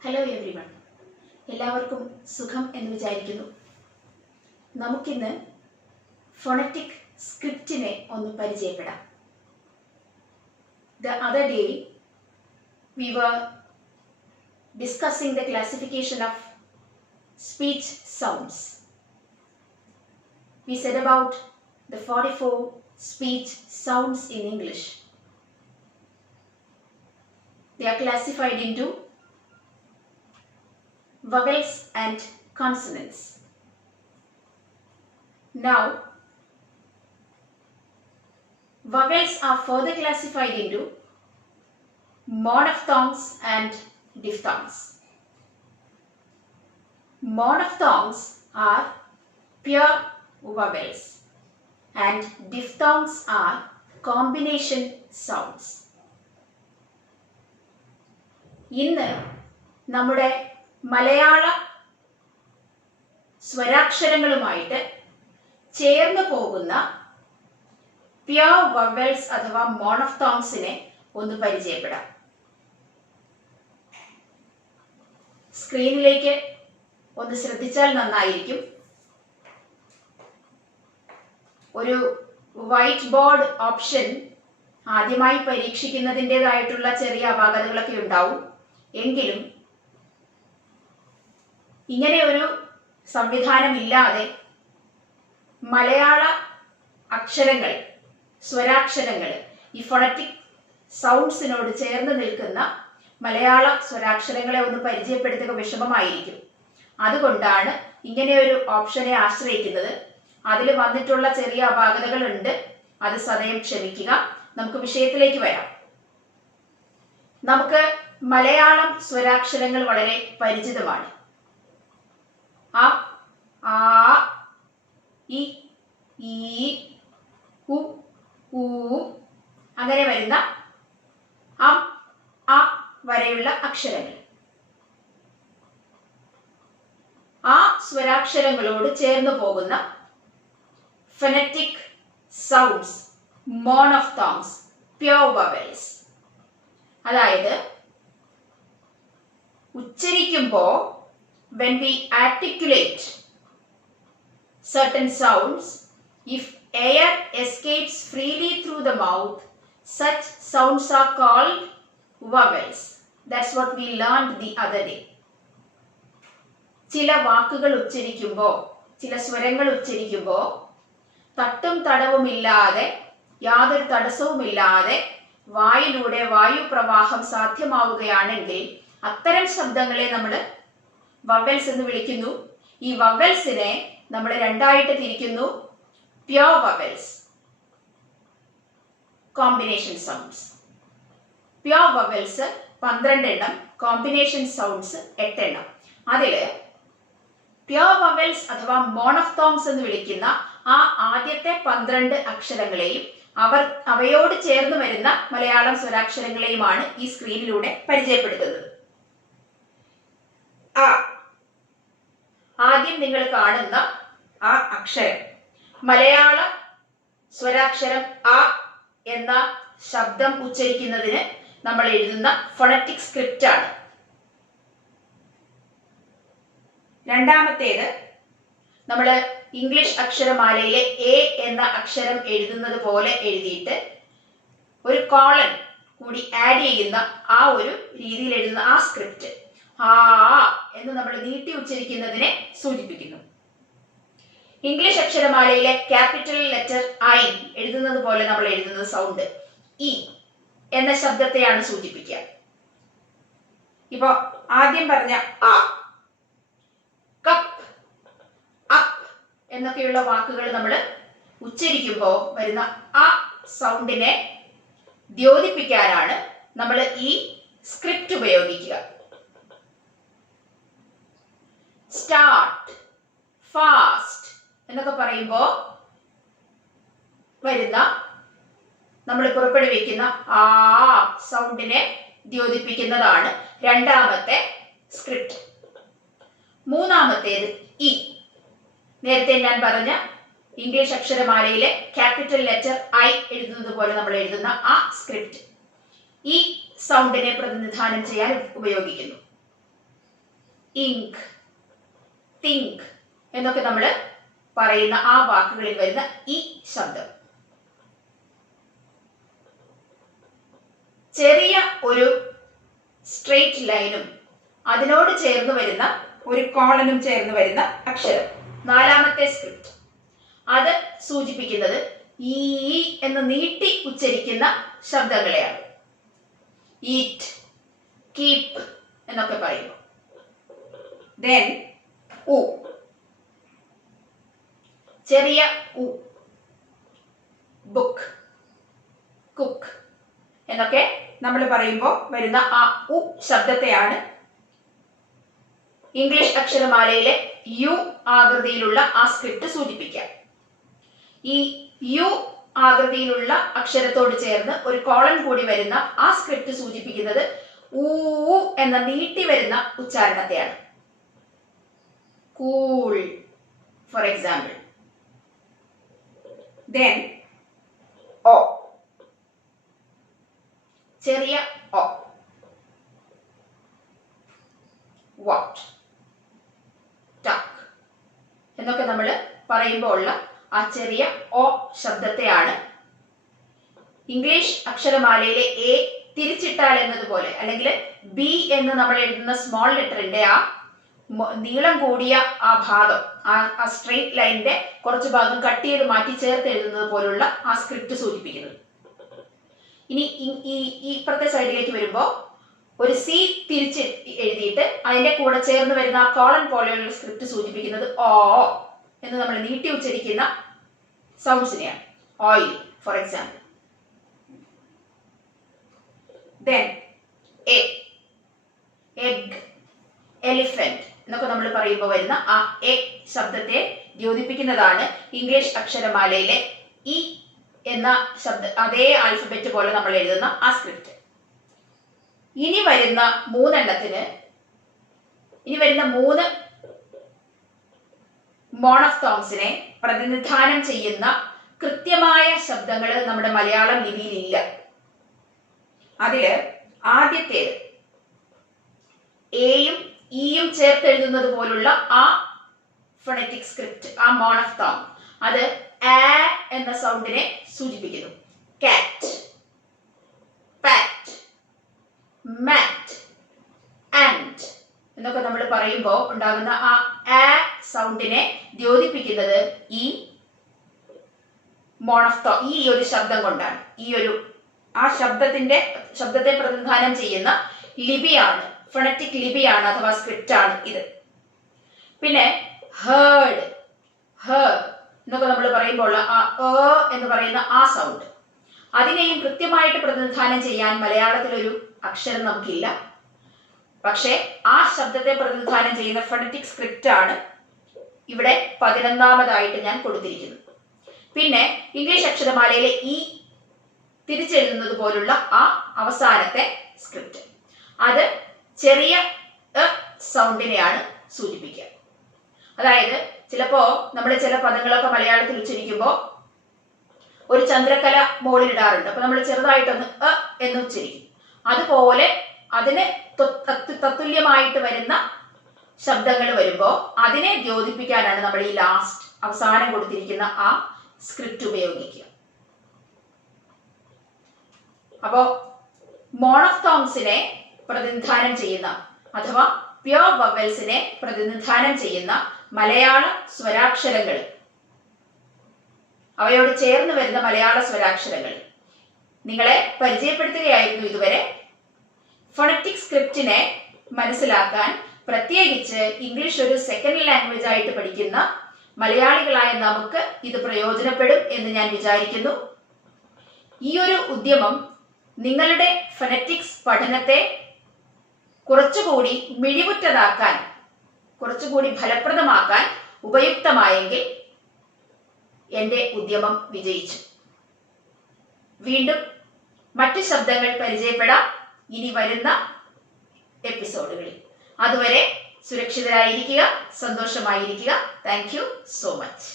Hello everyone, എല്ലാവർക്കും സുഖം എന്ന് വിചാരിക്കുന്നു. നമുക്കിന്ന് ഫോണറ്റിക് സ്ക്രിപ്റ്റിനെ ഒന്ന് പരിചയപ്പെടാം. The other day we were discussing the classification of speech sounds. We said about the 44 speech sounds in English. They are classified into vowels and consonants. Now, vowels are further classified into monophthongs and diphthongs. Monophthongs are pure vowels and diphthongs are combination sounds. ഇന്ന് നമ്മുടെ മലയാള സ്വരാക്ഷരങ്ങളുമായിട്ട് ചേർന്ന് പോകുന്ന pure vowels അഥവാ മോണോഫ്തോങ്സിനെ ഒന്ന് പരിചയപ്പെടാം. സ്ക്രീനിലേക്ക് ഒന്ന് ശ്രദ്ധിച്ചാൽ നന്നായിരിക്കും. ഒരു വൈറ്റ് ബോർഡ് ഓപ്ഷൻ ആദ്യമായി പരീക്ഷിക്കുന്നതിൻ്റെതായിട്ടുള്ള ചെറിയ അപാകതകളൊക്കെ ഉണ്ടാവും. എങ്കിലും ഇങ്ങനെ ഒരു സംവിധാനമില്ലാതെ മലയാള അക്ഷരങ്ങൾ, സ്വരാക്ഷരങ്ങൾ, ഈ ഫോണറ്റിക് സൗണ്ട്സിനോട് ചേർന്ന് നിൽക്കുന്ന മലയാള സ്വരാക്ഷരങ്ങളെ ഒന്ന് പരിചയപ്പെടുത്തുക വിഷമമായിരിക്കും. അതുകൊണ്ടാണ് ഇങ്ങനെ ഒരു ഓപ്ഷനെ ആശ്രയിക്കുന്നത്. അതിൽ വന്നിട്ടുള്ള ചെറിയ അപാകതകളുണ്ട്, അത് സദയം ക്ഷമിക്കുക. നമുക്ക് വിഷയത്തിലേക്ക് വരാം. നമുക്ക് മലയാളം സ്വരാക്ഷരങ്ങൾ വളരെ പരിചിതമാണ്. അ, ആ, ഇ, ഈ, ഉ, ഊ അങ്ങനെ വരുന്ന അം, അ വരെയുള്ള അക്ഷരങ്ങൾ. ആ സ്വരാക്ഷരങ്ങളോട് ചേർന്ന് പോകുന്ന ഫൊനറ്റിക് സൗണ്ട്സ്, മോണോഫ്തോങ്സ്, പ്യുർ വവൽസ്. അതായത് ഉച്ചരിക്കുമ്പോൾ when we articulate certain sounds, if air escapes freely through the mouth, such sounds are called vowels. That's what we learned the other day. ചില വാക്കുകൾ ഉച്ചരിക്കുമ്പോൾ, ചില സ്വരങ്ങൾ ഉച്ചരിക്കുമ്പോൾ തട്ടും തടവുമില്ലാതെ, യാതൊരു തടസ്സവുമില്ലാതെ വായിലൂടെ വായുപ്രവാഹം സാധ്യമാവുകയാണെങ്കിൽ അത്തരം ശബ്ദങ്ങളെ നമ്മൾ വവൽസ് എന്ന് വിളിക്കുന്നു. ഈ വവൽസിനെ നമ്മൾ രണ്ടായിട്ട് തിരിക്കുന്നു: pure vowels, combination sounds. Pure vowels 12 എണ്ണം, കോമ്പിനേഷൻ സൗണ്ട്സ് 8 എണ്ണം. അതില് പ്യുർ വവൽസ് അഥവാ മോണോഫ്തോങ്സ് എന്ന് വിളിക്കുന്ന ആ ആദ്യത്തെ 12 അക്ഷരങ്ങളെയും അവയോട് ചേർന്ന് വരുന്ന മലയാളം സ്വരാക്ഷരങ്ങളെയുമാണ് ഈ സ്ക്രീനിലൂടെ പരിചയപ്പെടുത്തുന്നത്. ആ, ആദ്യം നിങ്ങൾ കാണുന്ന ആ അക്ഷരം മലയാള സ്വരാക്ഷരം അ എന്ന ശബ്ദം ഉച്ചരിക്കുന്നതിന് നമ്മൾ എഴുതുന്ന ഫോണറ്റിക് സ്ക്രിപ്റ്റ് ആണ്. രണ്ടാമത്തേത് നമ്മൾ ഇംഗ്ലീഷ് അക്ഷരമാലയിലെ എ എന്ന അക്ഷരം എഴുതുന്നത് പോലെ എഴുതിയിട്ട് ഒരു കോളൻ കൂടി ആഡ് ചെയ്യുന്ന ആ ഒരു രീതിയിൽ എഴുതുന്ന ആ സ്ക്രിപ്റ്റ് ആ എന്ന് നമ്മൾ നീട്ടി ഉച്ചരിക്കുന്നതിനെ സൂചിപ്പിക്കുന്നു. ഇംഗ്ലീഷ് അക്ഷരമാലയിലെ ക്യാപിറ്റൽ ലെറ്റർ ഐ എഴുതുന്നത് പോലെ നമ്മൾ എഴുതുന്നത് സൗണ്ട് ഇ എന്ന ശബ്ദത്തെയാണ് സൂചിപ്പിക്കുക. ഇപ്പൊ ആദ്യം പറഞ്ഞ ആ, കപ്പ്, അപ്പ് എന്നൊക്കെയുള്ള വാക്കുകൾ നമ്മൾ ഉച്ചരിക്കുമ്പോൾ വരുന്ന ആ സൗണ്ടിനെ ദ്യോതിപ്പിക്കാനാണ് നമ്മൾ ഈ സ്ക്രിപ്റ്റ് ഉപയോഗിക്കുക. സ്റ്റാർട്ട്, ഫാസ്റ്റ് എന്നൊക്കെ പറയുമ്പോൾ വരുന്ന, നമ്മൾ പുറപ്പെടുവിക്കുന്ന ആ സൗണ്ടിനെ ദ്യോതിപ്പിക്കുന്നതാണ് രണ്ടാമത്തെ സ്ക്രിപ്റ്റ്. മൂന്നാമത്തേത് ഇ. നേരത്തെ ഞാൻ പറഞ്ഞ ഇംഗ്ലീഷ് അക്ഷരമാലയിലെ ക്യാപിറ്റൽ ലെറ്റർ ഐ എഴുതുന്നത് പോലെ നമ്മൾ എഴുതുന്ന ആ സ്ക്രിപ്റ്റ് ഈ സൗണ്ടിനെ പ്രതിനിധാനം ചെയ്യാൻ ഉപയോഗിക്കുന്നു. ഇങ്ക്, തിങ്ക് എന്നൊക്കെ നമ്മൾ പറയുന്ന ആ വാക്കുകളിൽ വരുന്ന ഈ ശബ്ദം. ചെറിയ ഒരു സ്ട്രെയിറ്റ് ലൈനും അതിനോട് ചേർന്ന് വരുന്ന ഒരു കോളനും ചേർന്ന് വരുന്ന അക്ഷരം, നാലാമത്തെ സ്ക്രിപ്റ്റ്, അത് സൂചിപ്പിക്കുന്നത് ഈ എന്ന് നീട്ടി ഉച്ചരിക്കുന്ന ശബ്ദങ്ങളെയാണ്. ഈറ്റ്, കീപ് എന്നൊക്കെ പറയുന്നു. ദെൻ ഉ, ചെറിയ ഉ, ബുക്ക്, കുക്ക് എന്നൊക്കെ നമ്മൾ പറയുമ്പോൾ വരുന്ന ആ ഉ ശബ്ദത്തെയാണ് ഇംഗ്ലീഷ് അക്ഷരമാലയിലെ യു ആകൃതിയിലുള്ള ആ സ്ക്രിപ്റ്റ് സൂചിപ്പിക്കുക. ഈ യു ആകൃതിയിലുള്ള അക്ഷരത്തോട് ചേർന്ന് ഒരു കോളൻ കൂടി വരുന്ന ആ സ്ക്രിപ്റ്റ് സൂചിപ്പിക്കുന്നത് ഊ എന്ന നീട്ടി വരുന്ന ഉച്ചാരണത്തെയാണ്. Cool for example. ദെൻ ഒ, ചെറിയ ഒ, വാട്ട്, ടക്ക് എന്നൊക്കെ നമ്മൾ പറയുമ്പോൾ ഉള്ള ആ ചെറിയ ഒ ശബ്ദത്തെയാണ് ഇംഗ്ലീഷ് അക്ഷരമാലയിലെ എ തിരിച്ചിട്ടാൽ എന്നതുപോലെ, അല്ലെങ്കിൽ ബി എന്ന് നമ്മൾ എഴുതുന്ന സ്മോൾ ലെറ്ററിന്റെ ആ നീളം കൂടിയ ആ ഭാഗം, ആ സ്ട്രെയിറ്റ് ലൈനിന്റെ കുറച്ച് ഭാഗം കട്ട് ചെയ്ത് മാറ്റി ചേർത്ത് എഴുതുന്നത് പോലുള്ള ആ സ്ക്രിപ്റ്റ് സൂചിപ്പിക്കുന്നത്. ഇനി ഈ ഇപ്പുറത്തെ സൈഡിലേക്ക് വരുമ്പോൾ ഒരു സി തിരിച്ച് എഴുതിയിട്ട് അതിന്റെ കൂടെ ചേർന്ന് വരുന്ന ആ കോളൻ പോലെയുള്ള സ്ക്രിപ്റ്റ് സൂചിപ്പിക്കുന്നത് ഓ എന്ന് നമ്മൾ നീട്ടി ഉച്ചരിക്കുന്ന സൗണ്ട്സിനെയാണ്. Oil for example. ദെൻ എ, എഗ്, എലിഫന്റ് എന്നൊക്കെ നമ്മൾ പറയുമ്പോൾ വരുന്ന ആ എ ശബ്ദത്തെ ദ്യോതിപ്പിക്കുന്നതാണ് ഇംഗ്ലീഷ് അക്ഷരമാലയിലെ ഇ എന്ന ശബ്ദ അതേ ആൽഫബറ്റ് പോലെ നമ്മൾ എഴുതുന്ന ആ സ്ക്രിപ്റ്റ്. ഇനി വരുന്ന മൂന്ന് മോണോഫ്തോങ്സിനെ പ്രതിനിധാനം ചെയ്യുന്ന കൃത്യമായ ശബ്ദങ്ങൾ നമ്മുടെ മലയാളം ലിപിയിലില്ല. അതില് ആദ്യത്തേത് എയും ഇയും ചേർത്തെഴുതുന്നത് പോലുള്ള ആ ഫൊണറ്റിക് സ്ക്രിപ്റ്റ്, ആ മോണോഫ്തോങ്, അത് ആ എന്ന സൗണ്ടിനെ സൂചിപ്പിക്കുന്നു. കാറ്റ്, പാറ്റ്, മാറ്റ്, ആൻഡ് എന്നൊക്കെ നമ്മൾ പറയുമ്പോൾ ഉണ്ടാകുന്ന ആ സൗണ്ടിനെ ദ്യോതിപ്പിക്കുന്നത് ഈ മോണോഫ്തോങ്, ഈ ഒരു ശബ്ദം കൊണ്ടാണ്. ആ ശബ്ദത്തെ പ്രതിനിധാനം ചെയ്യുന്ന ലിപിയാണ്, ഫൊണറ്റിക് ലിപിയാണ് അഥവാ സ്ക്രിപ്റ്റ് ആണ് ഇത്. പിന്നെ ഹേർഡ്, എന്നൊക്കെ നമ്മൾ പറയുമ്പോൾ ആ എന്ന് പറയുന്ന ആ സൗണ്ട്, അതിനെയും കൃത്യമായിട്ട് പ്രതിനിധാനം ചെയ്യാൻ മലയാളത്തിൽ ഒരു അക്ഷരം നമുക്കില്ല. പക്ഷെ ആ ശബ്ദത്തെ പ്രതിനിധാനം ചെയ്യുന്ന ഫൊണറ്റിക് സ്ക്രിപ്റ്റ് ആണ് ഇവിടെ 11ാമതായിട്ട് ഞാൻ കൊടുത്തിരിക്കുന്നത്. പിന്നെ ഇംഗ്ലീഷ് അക്ഷരമാലയിലെ ഈ തിരിച്ചെഴുതുന്നത് പോലുള്ള ആ അവസാനത്തെ സ്ക്രിപ്റ്റ്, അത് ചെറിയ സൗണ്ടിനെയാണ് സൂചിപ്പിക്കുക. അതായത് ചിലപ്പോ നമ്മൾ ചില പദങ്ങളൊക്കെ മലയാളത്തിൽ ഉച്ചരിക്കുമ്പോൾ ഒരു ചന്ദ്രക്കല മുകളിലിടാറുണ്ട്. അപ്പൊ നമ്മൾ ചെറുതായിട്ടൊന്ന് എന്ന് ഉച്ചരിക്കും. അതുപോലെ അതിന് തത്തുല്യമായിട്ട് വരുന്ന ശബ്ദങ്ങൾ വരുമ്പോൾ അതിനെ ദ്യോതിപ്പിക്കാനാണ് നമ്മൾ ഈ അവസാനം കൊടുത്തിരിക്കുന്ന ആ സ്ക്രിപ്റ്റ് ഉപയോഗിക്കുക. അപ്പോ മോണോഫ്തോങ്സിനെ പ്രതിനിധാനം ചെയ്യുന്ന അഥവാ പ്യോർ വവൽസിനെ പ്രതിനിധാനം ചെയ്യുന്ന മലയാള സ്വരാക്ഷരങ്ങൾ, അവയോട് ചേർന്ന് വരുന്ന മലയാള സ്വരാക്ഷരങ്ങൾ നിങ്ങളെ പരിചയപ്പെടുത്തുകയായിരുന്നു ഇതുവരെ. ഫൊണറ്റിക് സ്ക്രിപ്റ്റിനെ മനസ്സിലാക്കാൻ പ്രത്യേകിച്ച് ഇംഗ്ലീഷ് ഒരു സെക്കൻഡ് ലാംഗ്വേജ് ആയിട്ട് പഠിക്കുന്ന മലയാളികളായ നമുക്ക് ഇത് പ്രയോജനപ്പെടും എന്ന് ഞാൻ വിചാരിക്കുന്നു. ഈ ഒരു ഉദ്യമം നിങ്ങളുടെ ഫൊണറ്റിക്സ് പഠനത്തെ കുറച്ചുകൂടി മിഴിവുറ്റതാക്കാൻ, കുറച്ചുകൂടി ഫലപ്രദമാക്കാൻ ഉപയുക്തമായെങ്കിൽ എന്റെ ഉദ്യമം വിജയിച്ചു. വീണ്ടും മറ്റു ശബ്ദങ്ങൾ പരിചയപ്പെടാം ഇനി വരുന്ന എപ്പിസോഡുകളിൽ. അതുവരെ സുരക്ഷിതരായിരിക്കുക, സന്തോഷമായിരിക്കുക. Thank you so much.